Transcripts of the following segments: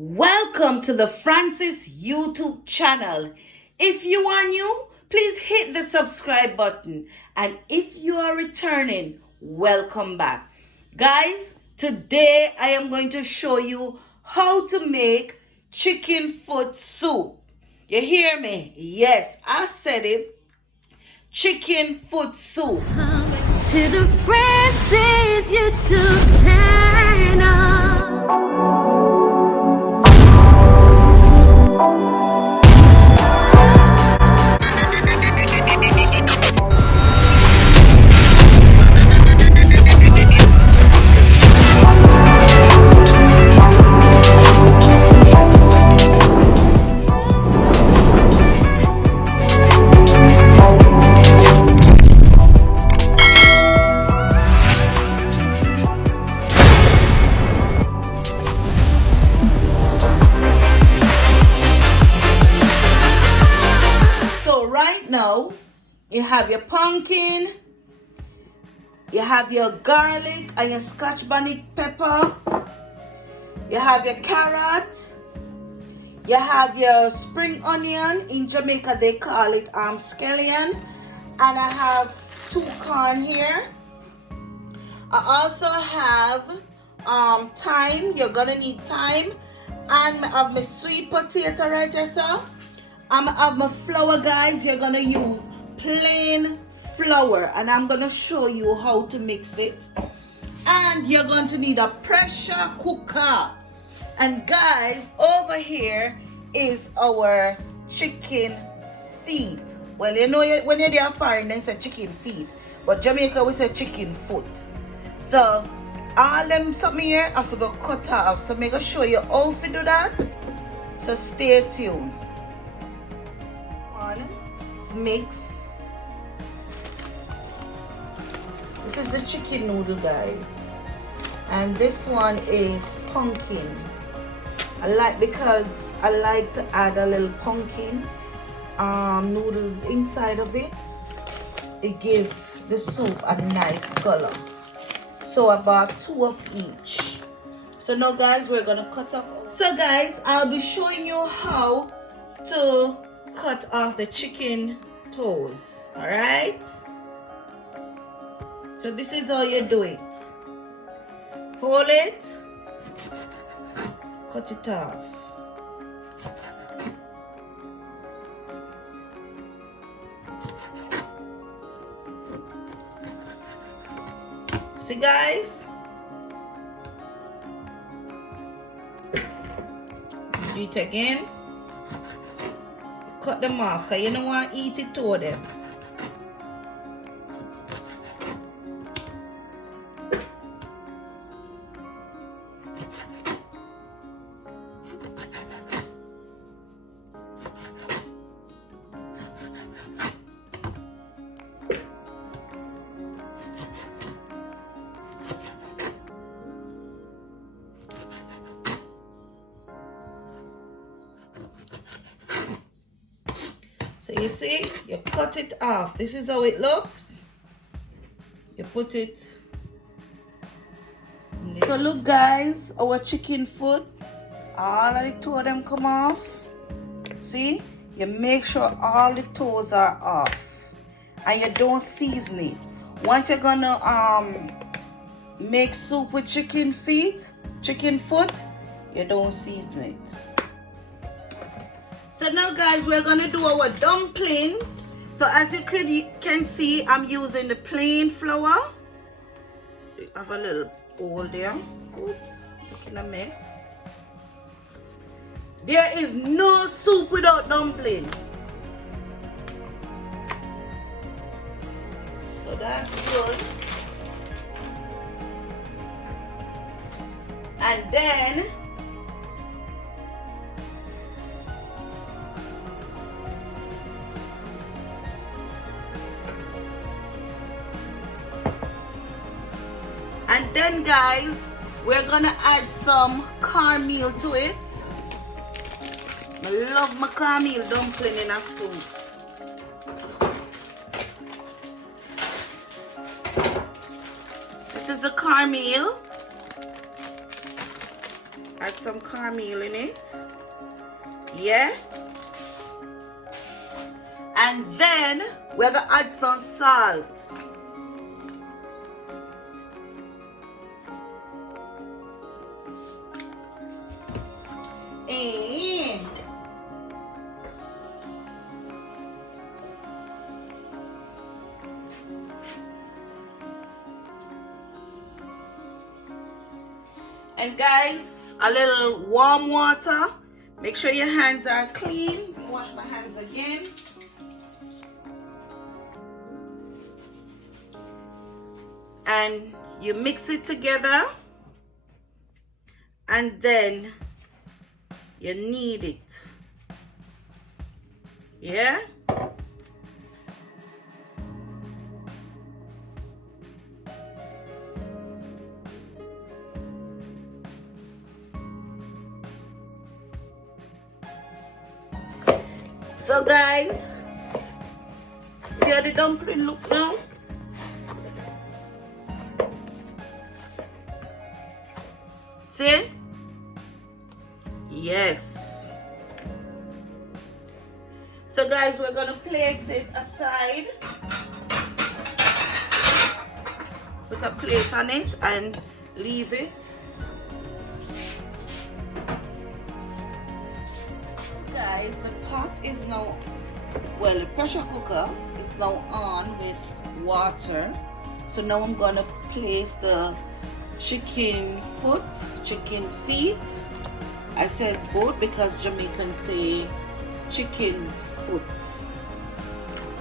Welcome to the Francis YouTube channel. If you are new, please hit the subscribe button. And if you are returning, welcome back. Guys, today I am going to show you how to make chicken foot soup. You hear me? Yes, I said it. Chicken foot soup. To the Francis YouTube channel. Now you have your pumpkin, you have your garlic and your scotch bonnet pepper, you have your carrot, you have your spring onion. In Jamaica they call it scallion, and I have 2 corn here. I also have thyme. You're gonna need thyme, and I have my sweet potato right here, so I'm gonna have my flour, guys. You're gonna use plain flour, and I'm gonna show you how to mix it. And you're going to need a pressure cooker. And guys, over here is our chicken feet. Well, you know, when you're there foreign, they say chicken feet, but Jamaica we say chicken foot. So all them something here I forgot cut off, so I'm gonna show you how to do that. So stay tuned. Mix. This is the chicken noodle, guys, and this one is pumpkin. Because I like to add a little pumpkin noodles inside of it. It gives the soup a nice color. So I bought 2 of each. So now, guys, we're gonna cut up. So guys, I'll be showing you how to cut off the chicken toes. All right, so this is how you do it. Hold it, cut it off. See, guys, do it again. Cut them off because you don't want to eat it to them. So you see, you cut it off. This is how it looks. You put it. So look, guys, our chicken foot, all of the 2 of them come off. See, you make sure all the toes are off, and you don't season it. Once you're gonna make soup with chicken foot, you don't season it. So now, guys, we're gonna do our dumplings. So as you can see, I'm using the plain flour. You have a little bowl there. Oops, looking a mess. There is no soup without dumpling. So that's good. And then guys, we're gonna add some cornmeal to it. I love my cornmeal dumpling in a soup. This is the cornmeal. Add some caramel in it. Yeah. And then we're gonna add some salt. And guys, a little warm water. Make sure your hands are clean. Wash my hands again. And you mix it together. And then you knead it. Yeah? So guys, see how the dumpling look now? See? Yes. So guys, we're gonna place it aside. Put a plate on it and leave it. Guys, the pot is now, well, the pressure cooker is now on with water. So now I'm gonna place the chicken feet. I said both because Jamaican say chicken foot.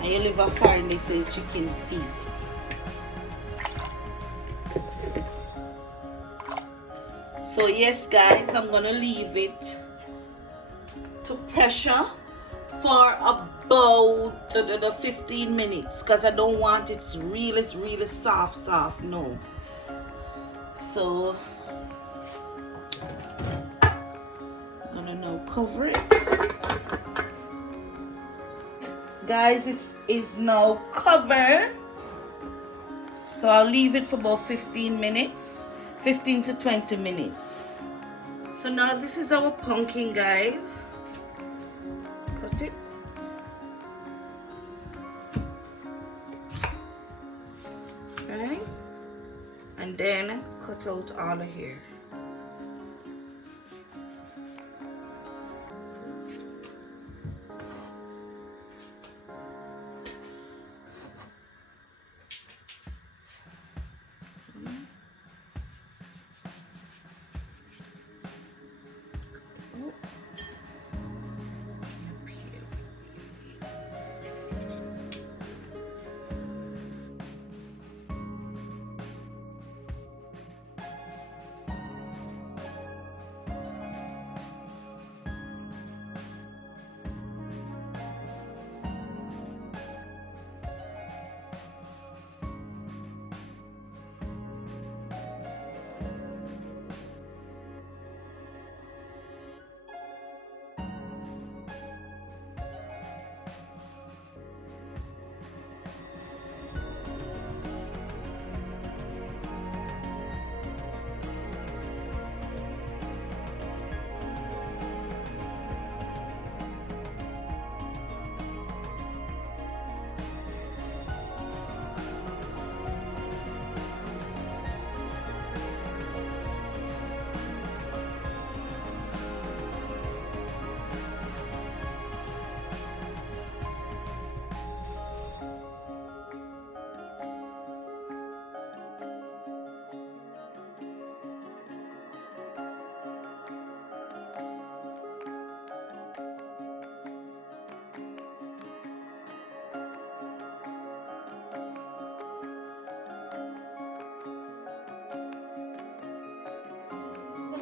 And you live afar and they say chicken feet. So yes guys, I'm gonna leave it to pressure for about the 15 minutes because I don't want it really soft, no. So I'm gonna now cover it. Guys, it is now covered. So I'll leave it for about 15 minutes, 15 to 20 minutes. So now this is our pumpkin, guys. Cut it. Right? And then cut out all the hair.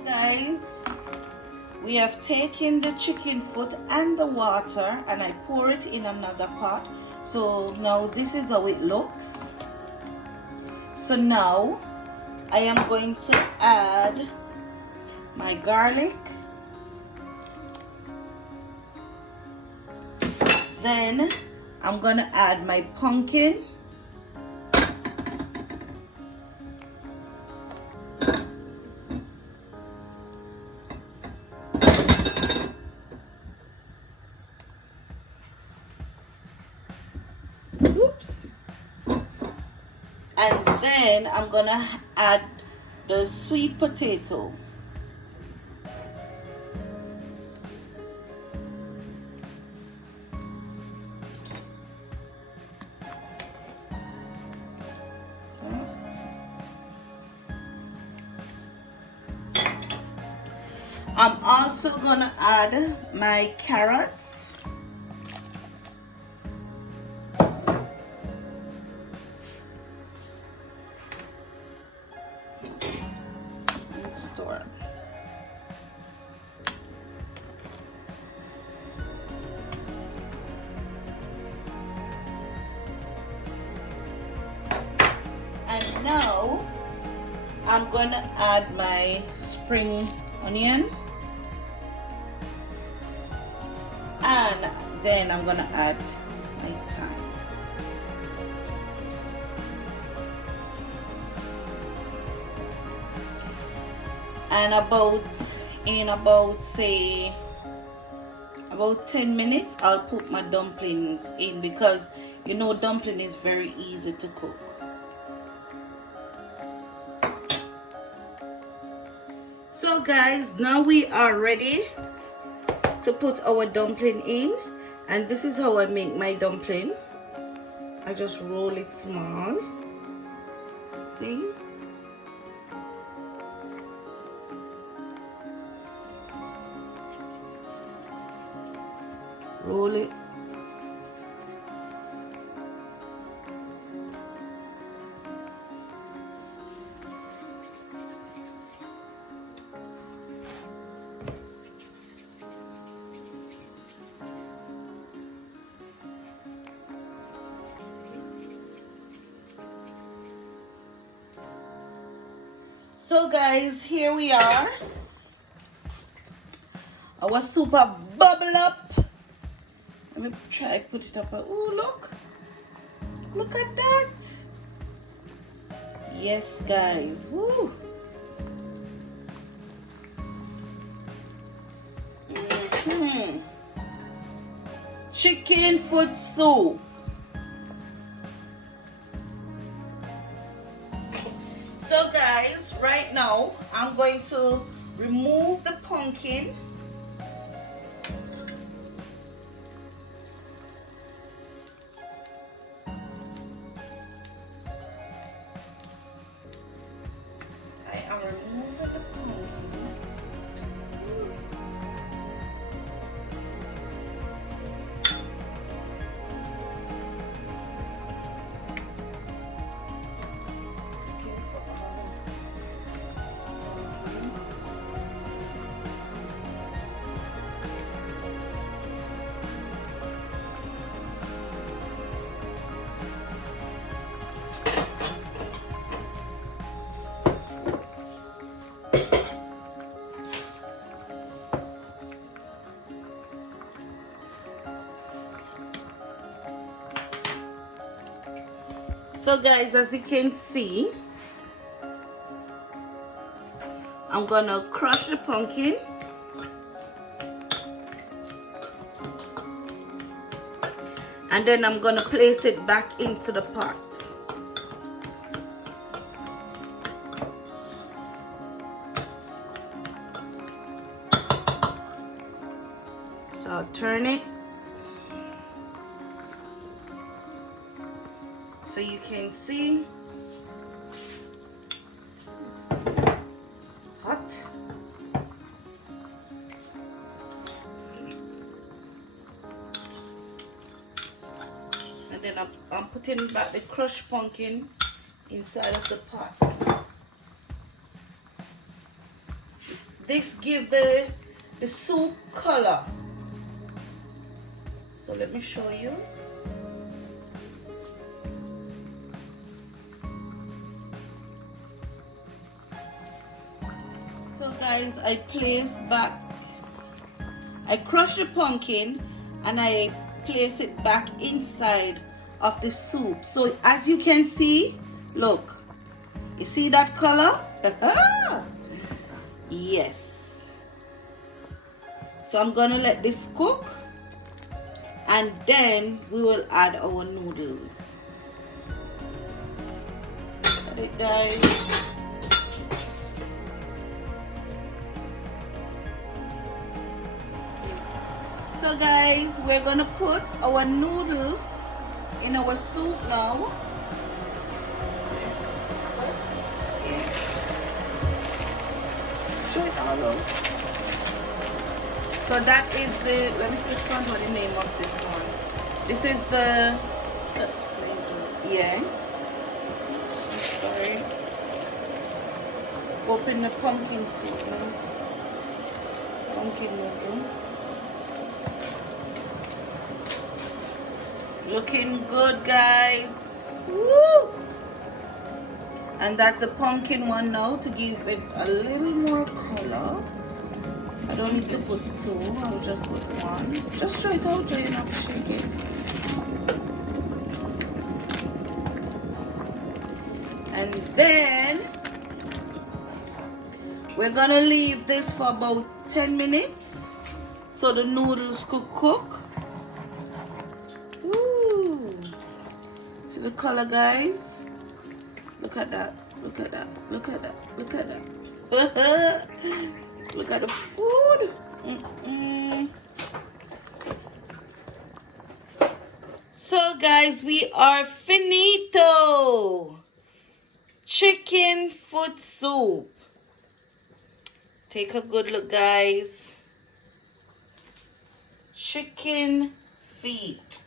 Guys, we have taken the chicken foot and the water and I pour it in another pot. So now this is how it looks. So now I am going to add my garlic, then I'm gonna add my pumpkin, Then I'm gonna add the sweet potato. I'm also gonna add my carrots. Store. And now I'm gonna add my spring onion. And then I'm gonna add my thyme. And in about say about 10 minutes I'll put my dumplings in, because you know dumpling is very easy to cook. So guys, now we are ready to put our dumpling in, and this is how I make my dumpling. I just roll it small. See? Roll it. So guys, here we are. Our super bubble up. Let me try put it up. Oh, look at that. Yes guys. Woo. Chicken foot soup. So guys, right now I'm going to remove the pumpkin. I am removing the pumpkin. So guys, as you can see, I'm gonna crush the pumpkin. And then I'm gonna place it back into the pot. So I'll turn it so you can see. Hot. And then I'm putting back the crushed pumpkin inside of the pot. This gives the soup color. So let me show you. So guys, I crush the pumpkin and I place it back inside of the soup. So as you can see, look, you see that color? Yes. So I'm gonna let this cook, and then we will add our noodles. guys. So guys, we're gonna put our noodle in our soup now. Show it all out. So that is the, let me see the front, what the name of this one. This is the, yeah. Sorry. Open the pumpkin soup now. Pumpkin noodle. Looking good, guys. Woo! And that's a pumpkin one now to give it a little more color. I don't need to put two, I'll just put one. Just try it out, try enough to shake it. And then we're gonna leave this for about 10 minutes so the noodles could cook. Woo! See the color, guys? Look at that, look at that, look at that, look at that. Look at the food. So guys, we are finito. Chicken foot soup. Take a good look, guys. Chicken feet.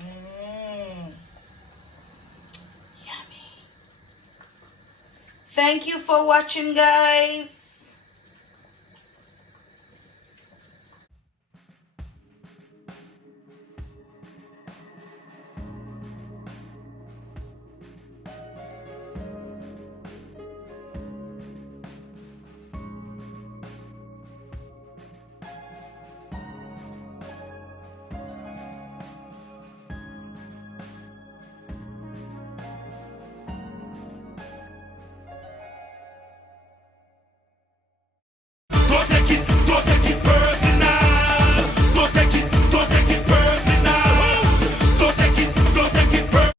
Yummy. Thank you for watching, guys.